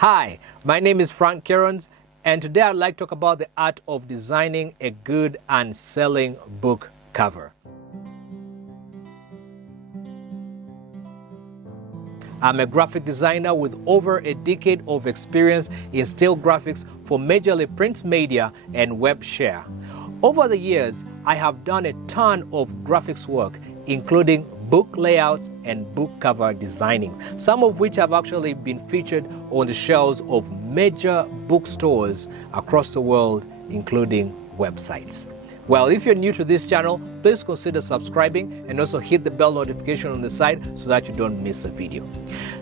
Hi, my name is Frank Kerons, and today I'd like to talk about the art of designing a good and selling book cover. I'm a graphic designer with over a decade of experience in still graphics for majorly print media and web share. Over the years, I have done a ton of graphics work, including book layouts and book cover designing, some of which have actually been featured on the shelves of major bookstores across the world, including websites. Well, if you're new to this channel, please consider subscribing and also hit the bell notification on the side so that you don't miss a video.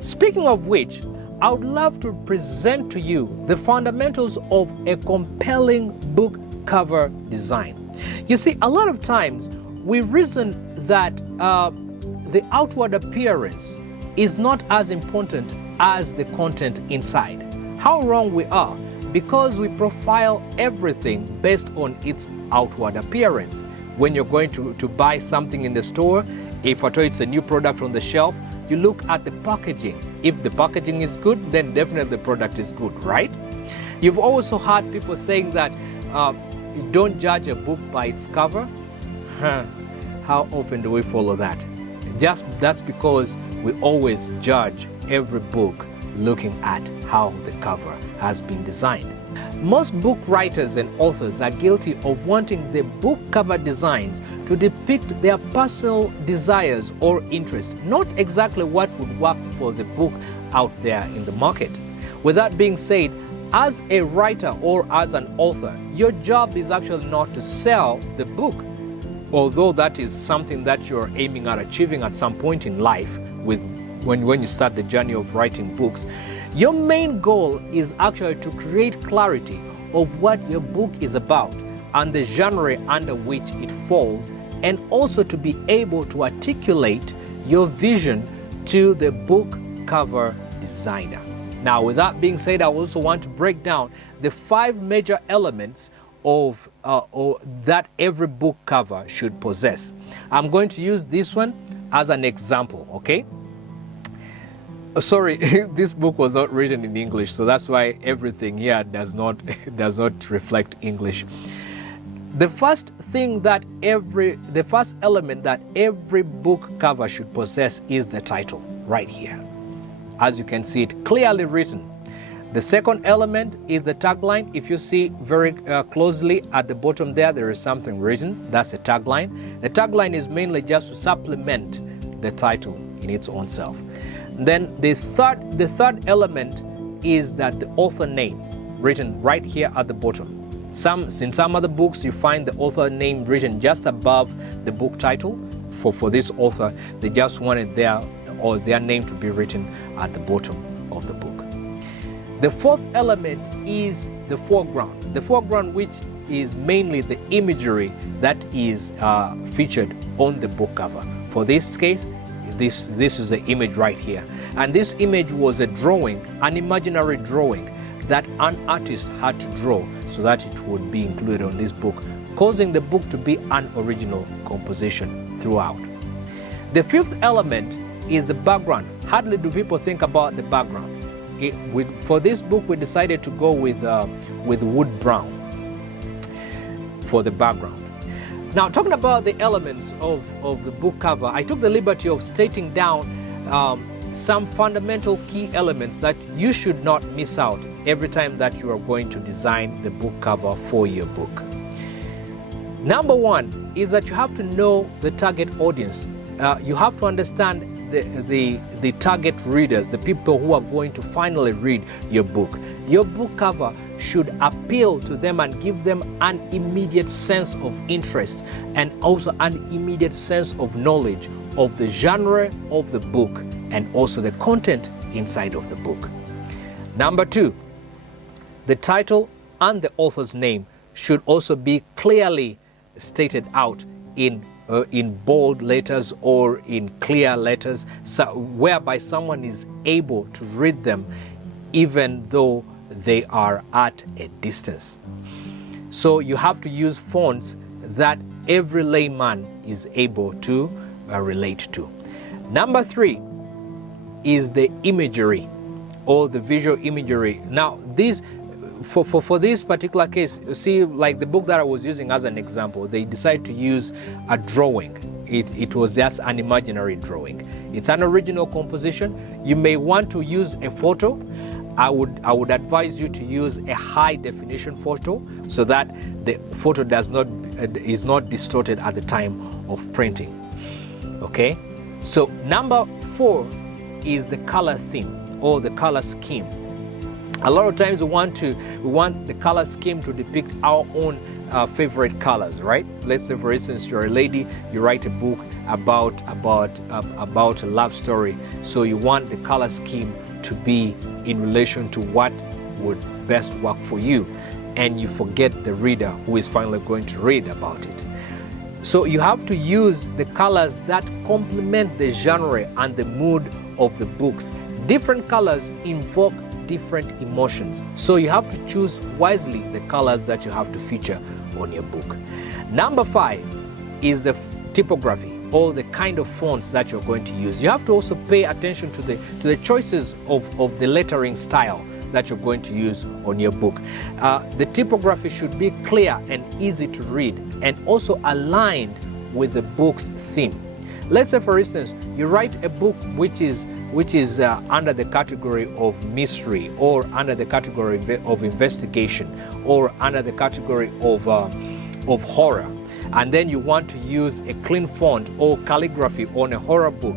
Speaking of which, I would love to present to you the fundamentals of a compelling book cover design. You see, a lot of times we reason that the outward appearance is not as important as the content inside. How wrong we are, because we profile everything based on its outward appearance. When you're going to buy something in the store, if at all it's a new product on the shelf, you look at the packaging. If the packaging is good, then definitely the product is good, right? You've also heard people saying that don't judge a book by its cover. How often do we follow that? That's because we always judge every book looking at how the cover has been designed. Most book writers and authors are guilty of wanting the book cover designs to depict their personal desires or interests, not exactly what would work for the book out there in the market. With that being said, as a writer or as an author, your job is actually not to sell the book, although that is something that you're aiming at achieving at some point in life when you start the journey of writing books. Your main goal is actually to create clarity of what your book is about and the genre under which it falls, and also to be able to articulate your vision to the book cover designer. Now, with that being said, I also want to break down the 5 major elements that every book cover should possess. I'm going to use this one as an example, okay? Sorry, this book was not written in English, so that's why everything here does not reflect English. The first element that every book cover should possess is the title, right here. As you can see it clearly written. The second element is the tagline. If you see very closely at the bottom there is something written. That's a tagline. The tagline is mainly just to supplement the title in its own self. Then the third element is that the author name written right here at the bottom. In some other books, you find the author name written just above the book title. For this author, they just wanted their name to be written at the bottom of the book. The fourth element is the foreground. The foreground, which is mainly the imagery that is featured on the book cover. For this case, this is the image right here. And this image was a drawing, an imaginary drawing that an artist had to draw so that it would be included on this book, causing the book to be an original composition throughout. The fifth element is the background. Hardly do people think about the background. For this book, we decided to go with wood brown for the background. Now, talking about the elements of the book cover, I took the liberty of stating down some fundamental key elements that you should not miss out every time that you are going to design the book cover for your book. Number 1 is that you have to know the target audience. You have to understand the target readers, the people who are going to finally read your book. Your book cover should appeal to them and give them an immediate sense of interest and also an immediate sense of knowledge of the genre of the book and also the content inside of the book. Number 2, the title and the author's name should also be clearly stated out in bold letters or in clear letters, whereby someone is able to read them even though they are at a distance. So you have to use fonts that every layman is able to relate to. Number 3 is the imagery or the visual imagery. Now, this for this particular case, you see, like the book that I was using as an example, they decided to use a drawing. It was just an imaginary drawing. It's an original composition. You may want to use a photo. I would advise you to use a high definition photo so that the photo is not distorted at the time of printing. Okay, so number 4 is the color theme or the color scheme. A lot of times we want the color scheme to depict our own favorite colors, right? Let's say, for instance, you're a lady, you write a book about a love story, so you want the color scheme to be in relation to what would best work for you, and you forget the reader who is finally going to read about it. So you have to use the colors that complement the genre and the mood of the books. Different colors invoke different emotions, so you have to choose wisely the colors that you have to feature on your book. Number 5 is the typography or the kind of fonts that you're going to use. You have to also pay attention to the choices of the lettering style that you're going to use on your book. The typography should be clear and easy to read and also aligned with the book's theme. Let's say, for instance, you write a book which is under the category of mystery, or under the category of investigation, or under the category of horror, and then you want to use a clean font or calligraphy on a horror book,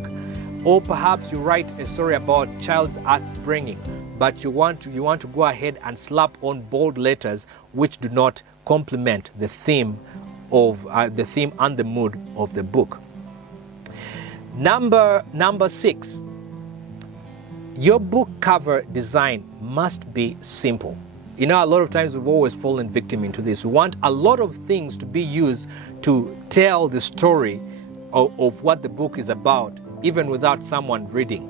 or perhaps you write a story about child's upbringing, but you want to go ahead and slap on bold letters which do not complement the theme and the mood of the book. Number 6, your book cover design must be simple. You know, a lot of times we've always fallen victim into this. We want a lot of things to be used to tell the story of what the book is about, even without someone reading.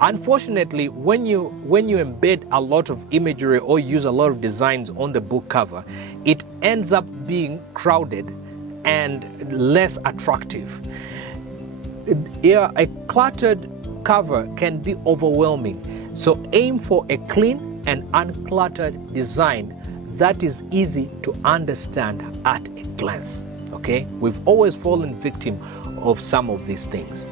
Unfortunately, when you embed a lot of imagery or use a lot of designs on the book cover, it ends up being crowded and less attractive. A cluttered cover can be overwhelming, so aim for a clean and uncluttered design that is easy to understand at a glance. Okay, we've always fallen victim of some of these things.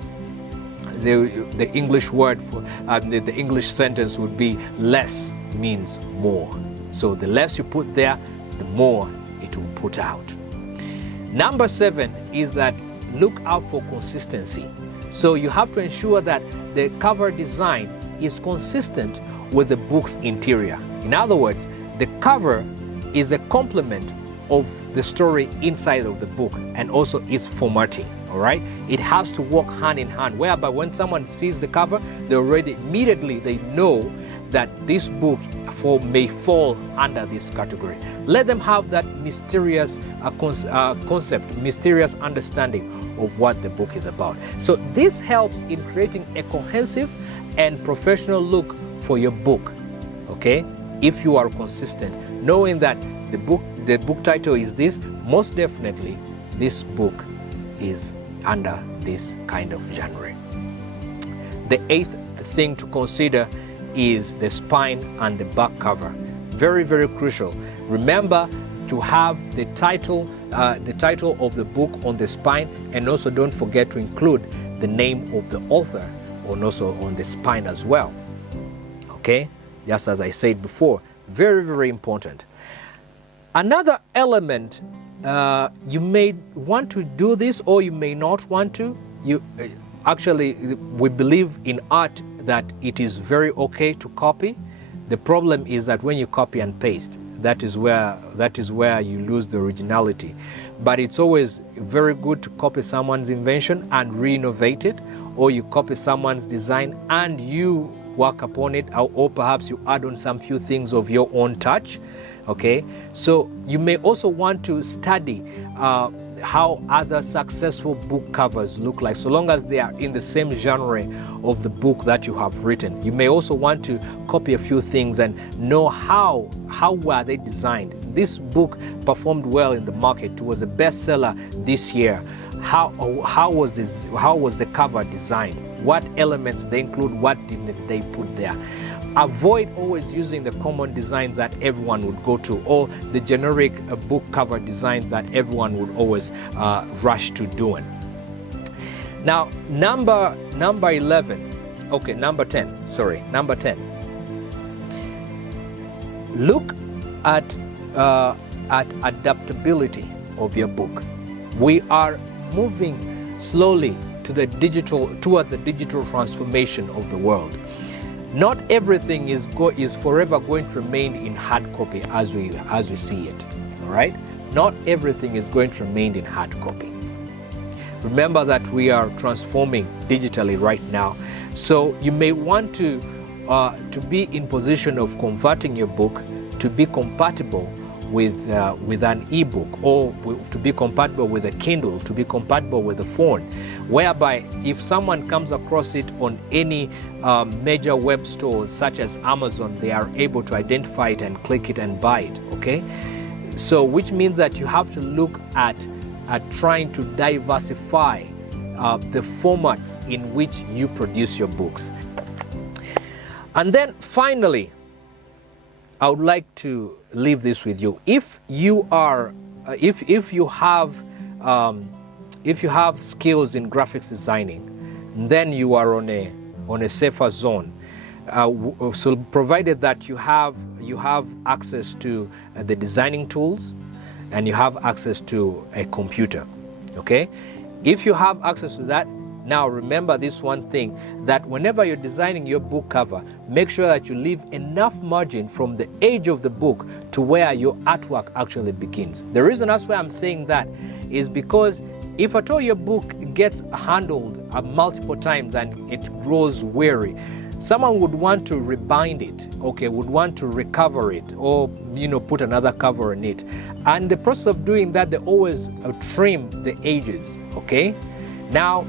The English word for the English sentence would be less means more. So the less you put there, the more it will put out. Number 7 is that look out for consistency. So you have to ensure that the cover design is consistent with the book's interior. In other words, the cover is a complement of the story inside of the book and also its formatting. All right, it has to work hand in hand, whereby when someone sees the cover, they know that this book may fall under this category. Let them have that mysterious concept, mysterious understanding of what the book is about. So this helps in creating a cohesive and professional look for your book. Okay, if you are consistent, knowing that the book title is this, most definitely this book is under this kind of genre. The 8th thing to consider is the spine and the back cover. Very, very crucial. Remember to have the title of the book on the spine, and also don't forget to include the name of the author and also on the spine as well. Okay, just as I said before, very, very important. Another element, you may want to do this or you may not want to. We believe in art that it is very okay to copy. The problem is that when you copy and paste, that is where you lose the originality. But it's always very good to copy someone's invention and re-innovate it, or you copy someone's design and you work upon it, or perhaps you add on some few things of your own touch. Okay, so you may also want to study how other successful book covers look like, so long as they are in the same genre of the book that you have written. You may also want to copy a few things and know how were they designed. This book performed well in the market. It was a bestseller this year. How was the cover designed? What elements they include? What did they put there? Avoid always using the common designs that everyone would go to, or the generic book cover designs that everyone would always rush to doing. Now, number 11, okay, number 10, sorry, number 10. Look at adaptability of your book. We are moving slowly towards the digital transformation of the world. Not everything is forever going to remain in hard copy as we see it. All right? Not everything is going to remain in hard copy. Remember that we are transforming digitally right now, so you may want to be in position of converting your book to be compatible with an ebook, or to be compatible with a Kindle, to be compatible with a phone, whereby if someone comes across it on any major web stores such as Amazon, they are able to identify it and click it and buy it. Okay, so which means that you have to look at trying to diversify the formats in which you produce your books. And then finally, I would like to leave this with you. If you are, if you have skills in graphics designing, then you are on a safer zone. So provided that you have access to the designing tools, and you have access to a computer. Okay, if you have access to that, now remember this one thing, that whenever you're designing your book cover, make sure that you leave enough margin from the edge of the book to where your artwork actually begins. The reason that's why I'm saying that is because if at all your book gets handled multiple times and it grows weary, someone would want to rebind it, okay, would want to recover it, or put another cover on it. And the process of doing that, they always trim the edges, okay? Now,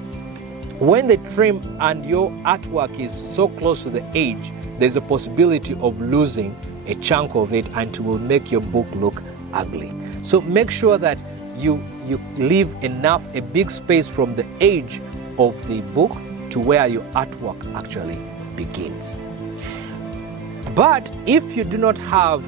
when they trim and your artwork is so close to the edge, there's a possibility of losing a chunk of it, and it will make your book look ugly. So make sure that you leave a big space from the edge of the book to where your artwork actually begins. But if you do not have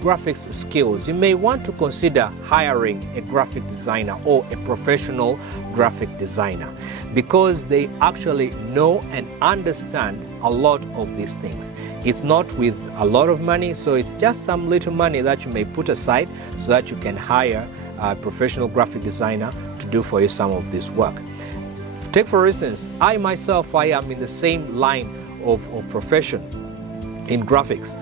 graphics skills, you may want to consider hiring a graphic designer or a professional graphic designer, because they actually know and understand a lot of these things. It's not with a lot of money, so it's just some little money that you may put aside so that you can hire a professional graphic designer to do for you some of this work. Take for instance, I myself, I am in the same line of profession in graphics.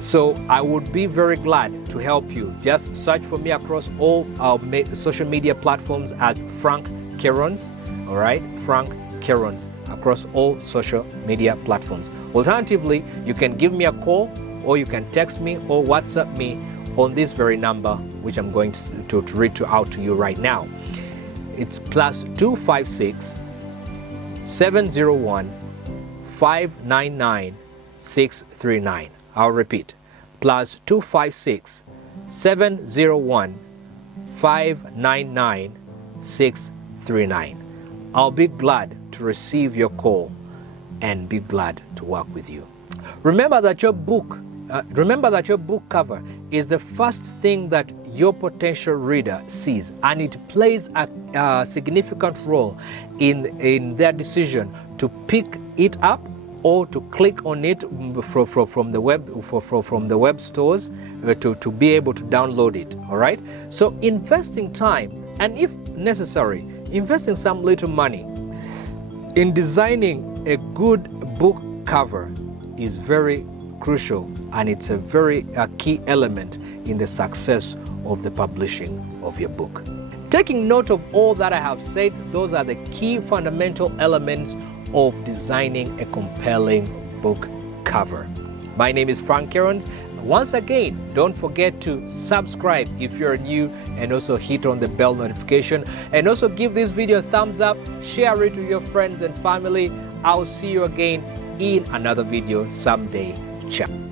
So I would be very glad to help you. Just search for me across all our social media platforms as Frank Kerons, all right? Frank Kerons, across all social media platforms. Alternatively, you can give me a call, or you can text me or WhatsApp me on this very number, which I'm going to read out to you right now. It's +256 701 599 639. I'll repeat, +256 701 599 639. I'll be glad to receive your call and be glad to work with you. Remember that your book cover is the first thing that your potential reader sees, and it plays a significant role in their decision to pick it up or to click on it from the web stores to be able to download it. All right, so investing time, and if necessary, investing some little money in designing a good book cover is very crucial, and it's a very key element in the success of the publishing of your book. Taking note of all that I have said, those are the key fundamental elements of designing a compelling book cover. My name is Frank Kerons. Once again, don't forget to subscribe if you're new, and also hit on the bell notification, and also give this video a thumbs up, share it with your friends and family. I'll see you again in another video someday. Ciao.